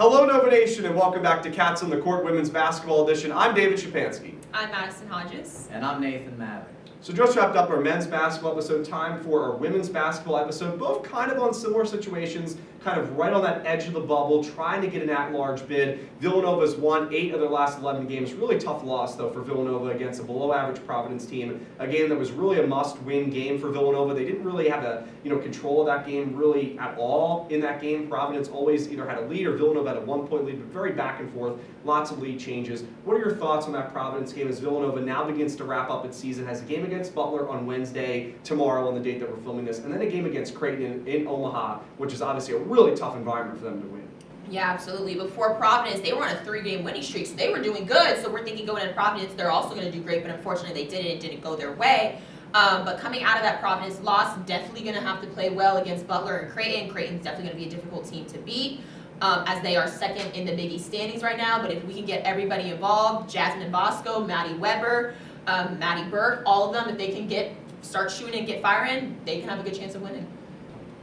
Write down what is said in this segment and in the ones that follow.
Hello Nova Nation and welcome back to Cats on the Court Women's Basketball Edition. I'm David Szscepanski. I'm Madison Hodges. And I'm Nathan Mathur. So just wrapped up our men's basketball episode, time for our women's basketball episode, both kind of on similar situations, kind of right on that edge of the bubble, trying to get an at-large bid. Villanova's won 8 of their last 11 games. Really tough loss, though, for Villanova against a below-average Providence team. A game that was really a must-win game for Villanova. They didn't really have control of that game really at all in that game. Providence always either had a lead or Villanova had a one-point lead, but very back and forth. Lots of lead changes. What are your thoughts on that Providence game as Villanova now begins to wrap up its season? Has a game against Butler on Wednesday, tomorrow on the date that we're filming this, and then a game against Creighton in Omaha, which is obviously a really tough environment for them to win. Yeah, absolutely. Before Providence, they were on a 3-game winning streak, so they were doing good. So we're thinking going into Providence, they're also going to do great, but unfortunately they didn't. It didn't go their way. But coming out of that Providence loss, definitely going to have to play well against Butler and Creighton. Creighton's definitely going to be a difficult team to beat, as they are second in the Big East standings right now. But if we can get everybody involved, Jasmine Bosco, Maddie Weber, Maddie Burke, all of them, if they can start shooting and get firing, they can have a good chance of winning.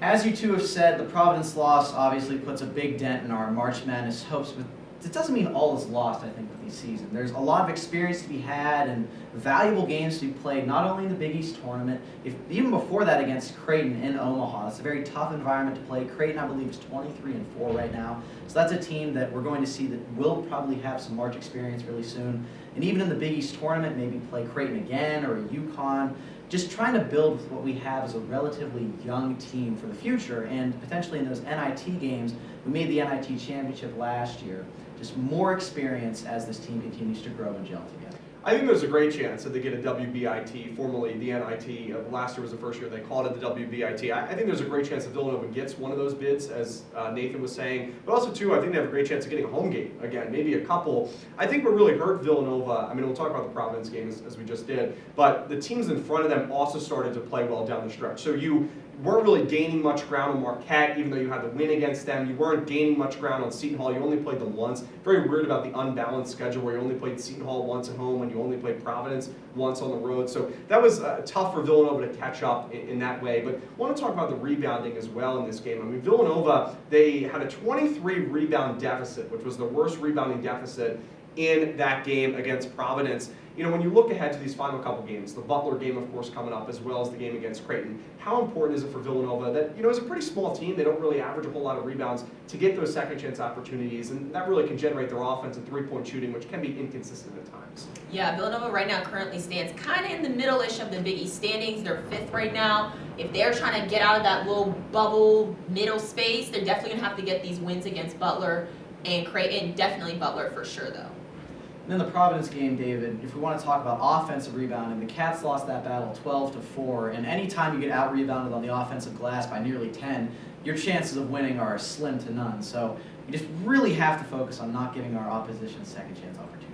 As you two have said, the Providence loss obviously puts a big dent in our March Madness hopes, but it doesn't mean all is lost, I think, with these seasons. There's a lot of experience to be had and valuable games to be played, not only in the Big East tournament, even before that against Creighton in Omaha. It's a very tough environment to play. Creighton, I believe, is 23-4 right now. So that's a team that we're going to see that will probably have some March experience really soon. And even in the Big East tournament, maybe play Creighton again or a UConn. Just trying to build with what we have as a relatively young team for the future, and potentially in those NIT games, we made the NIT championship last year. Just more experience as this team continues to grow and gel together. I think there's a great chance that they get a WBIT, formerly the NIT. Last year was the first year they called it the WBIT. I think there's a great chance that Villanova gets one of those bids, as Nathan was saying. But also, too, I think they have a great chance of getting a home game again, maybe a couple. I think what really hurt Villanova, I mean, we'll talk about the Providence game as we just did, but the teams in front of them also started to play well down the stretch. So you weren't really gaining much ground on Marquette, even though you had the win against them. You weren't gaining much ground on Seton Hall. You only played them once. Very weird about the unbalanced schedule where you only played Seton Hall once at home and you only played Providence once on the road. So that was tough for Villanova to catch up in that way. But I want to talk about the rebounding as well in this game. I mean, Villanova, they had a 23 rebound deficit, which was the worst rebounding deficit in that game against Providence. You know, when you look ahead to these final couple games, the Butler game, of course, coming up, as well as the game against Creighton, how important is it for Villanova that, is a pretty small team, they don't really average a whole lot of rebounds, to get those second chance opportunities, and that really can generate their offense and three-point shooting, which can be inconsistent at times. Yeah, Villanova right now currently stands kind of in the middle-ish of the Big East standings. They're 5th right now. If they're trying to get out of that little bubble middle space, they're definitely going to have to get these wins against Butler and Creighton. Definitely Butler for sure, though. And then the Providence game, David, if we want to talk about offensive rebounding, the Cats lost that battle 12-4, and anytime you get out-rebounded on the offensive glass by nearly 10, your chances of winning are slim to none. So you just really have to focus on not giving our opposition second chance opportunities.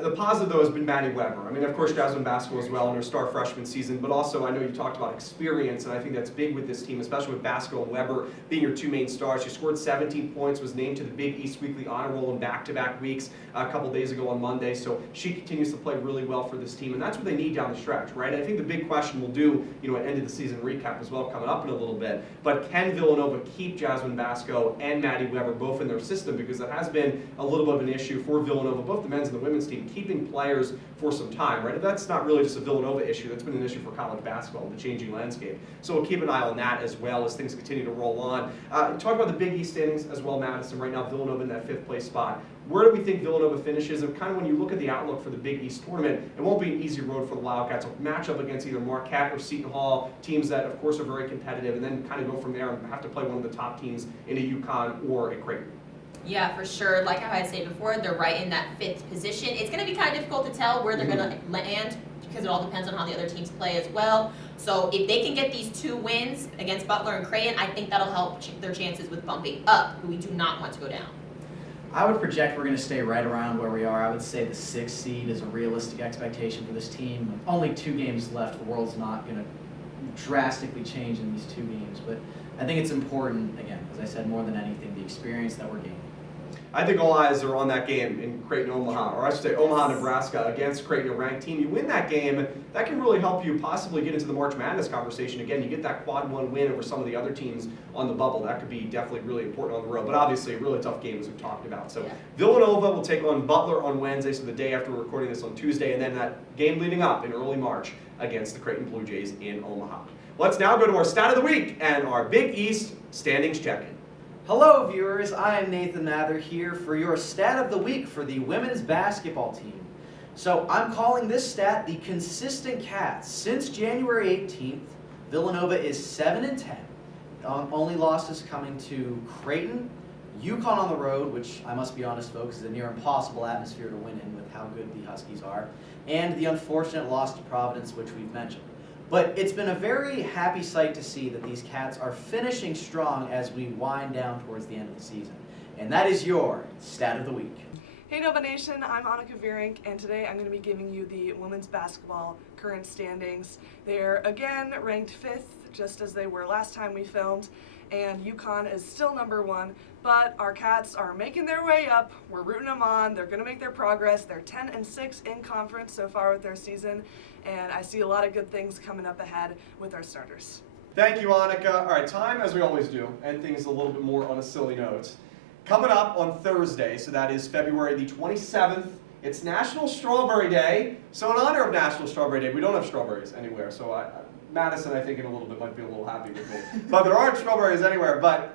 The positive, though, has been Maddie Weber. I mean, of course, Jasmine Bosco as well in her star freshman season, but also I know you talked about experience, and I think that's big with this team, especially with Bosco and Weber being your two main stars. She scored 17 points, was named to the Big East Weekly Honor Roll in back-to-back weeks a couple days ago on Monday, so she continues to play really well for this team, and that's what they need down the stretch, right? I think the big question we'll do, at end of the season recap as well, coming up in a little bit, but can Villanova keep Jasmine Bosco and Maddie Weber both in their system? Because that has been a little bit of an issue for Villanova, both the men's and the women's team, keeping players for some time, right? That's not really just a Villanova issue. That's been an issue for college basketball, the changing landscape. So we'll keep an eye on that as well as things continue to roll on. Talk about the Big East standings as well, Madison. Right now, Villanova in that 5th place spot. Where do we think Villanova finishes? And kind of when you look at the outlook for the Big East tournament, it won't be an easy road for the Wildcats. A match up against either Marquette or Seton Hall, teams that, of course, are very competitive, and then kind of go from there and have to play one of the top teams in a UConn or a Creighton. Yeah, for sure. Like I had said before, they're right in that 5th position. It's going to be kind of difficult to tell where they're going to land because it all depends on how the other teams play as well. So if they can get these 2 wins against Butler and Creighton, I think that'll help their chances with bumping up, who we do not want to go down. I would project we're going to stay right around where we are. I would say the 6th seed is a realistic expectation for this team. With only 2 games left, the world's not going to drastically change in these 2 games. But I think it's important, again, as I said, more than anything, the experience that we're gaining. I think all eyes are on that game in Creighton, Omaha, or I should say Omaha, Nebraska against Creighton, a ranked team. You win that game, that can really help you possibly get into the March Madness conversation. Again, you get that quad one win over some of the other teams on the bubble. That could be definitely really important on the road, but obviously a really tough game as we've talked about. So Villanova will take on Butler on Wednesday, so the day after we're recording this on Tuesday, and then that game leading up in early March against the Creighton Blue Jays in Omaha. Let's now go to our stat of the week and our Big East standings check-in. Hello viewers, I am Nathan Mathur here for your stat of the week for the women's basketball team. So I'm calling this stat the consistent Cats. Since January 18th, Villanova is 7-10. Only losses coming to Creighton, UConn on the road, which I must be honest folks is a near impossible atmosphere to win in with how good the Huskies are, and the unfortunate loss to Providence, which we've mentioned. But it's been a very happy sight to see that these Cats are finishing strong as we wind down towards the end of the season. And that is your Stat of the Week. Hey Nova Nation, I'm Annika Veurink, and today I'm going to be giving you the women's basketball current standings. They're again ranked 5th, just as they were last time we filmed, and UConn is still number 1, but our Cats are making their way up. We're rooting them on. They're going to make their progress. They're 10-6 in conference so far with their season, and I see a lot of good things coming up ahead with our starters. Thank you, Annika. All right, time, as we always do, end things a little bit more on a silly note. Coming up on Thursday, so that is February the 27th, it's National Strawberry Day. So in honor of National Strawberry Day, we don't have strawberries anywhere, so Madison, I think, in a little bit might be a little happy with me. But there aren't strawberries anywhere. But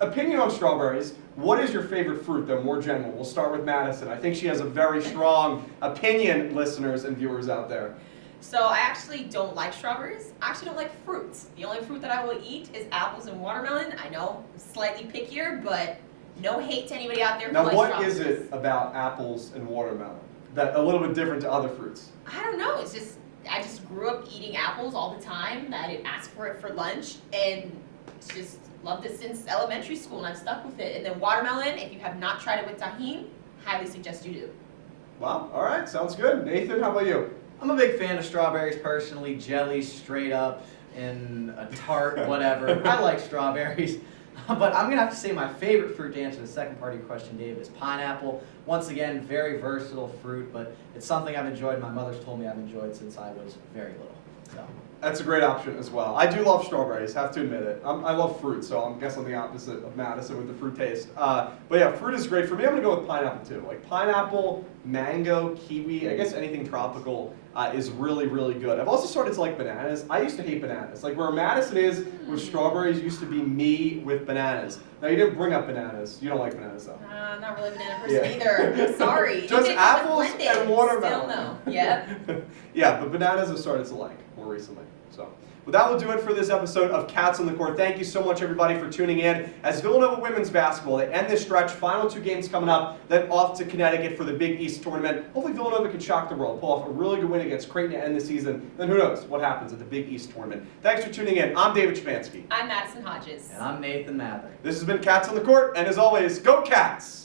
opinion on strawberries, what is your favorite fruit, though, more general? We'll start with Madison. I think she has a very strong opinion, listeners and viewers out there. So I actually don't like strawberries. I actually don't like fruits. The only fruit that I will eat is apples and watermelon. I know I'm slightly pickier, but no hate to anybody out there who Now, likes what strawberries. is it about apples and watermelon that a little bit different to other fruits? I don't know. It's just I just grew up eating apples all the time. I didn't ask for it for lunch, and it's just loved it since elementary school, and I've stuck with it. And then watermelon, if you have not tried it with tahini, highly suggest you do. Wow, all right, sounds good. Nathan, how about you? I'm a big fan of strawberries personally, jelly straight up in a tart, whatever. I like strawberries. But I'm going to have to say my favorite fruit to answer the second part of your question, Dave, is pineapple. Once again, very versatile fruit, but it's something I've enjoyed. My mother's told me I've enjoyed since I was very little. So. That's a great option as well. I do love strawberries, have to admit it. I love fruit, so I guess I'm the opposite of Madison with the fruit taste. But yeah, fruit is great. For me, I'm going to go with pineapple too. Like pineapple, mango, kiwi, I guess anything tropical is really, really good. I've also started to like bananas. I used to hate bananas. Like where Madison is with strawberries used to be me with bananas. Now you didn't bring up bananas. You don't like bananas though. I'm not really a banana person either. I'm sorry. Just Even if it was apples blended, and watermelon. Still no. Yep. Yeah, but bananas I've started to like more recently. So, well, that will do it for this episode of Cats on the Court. Thank you so much, everybody, for tuning in. As Villanova women's basketball, they end this stretch. Final 2 games coming up, then off to Connecticut for the Big East tournament. Hopefully, Villanova can shock the world, pull off a really good win against Creighton to end the season. Then who knows what happens at the Big East tournament. Thanks for tuning in. I'm David Szscepanski. I'm Madison Hodges. And I'm Nathan Mathur. This has been Cats on the Court, and as always, go Cats!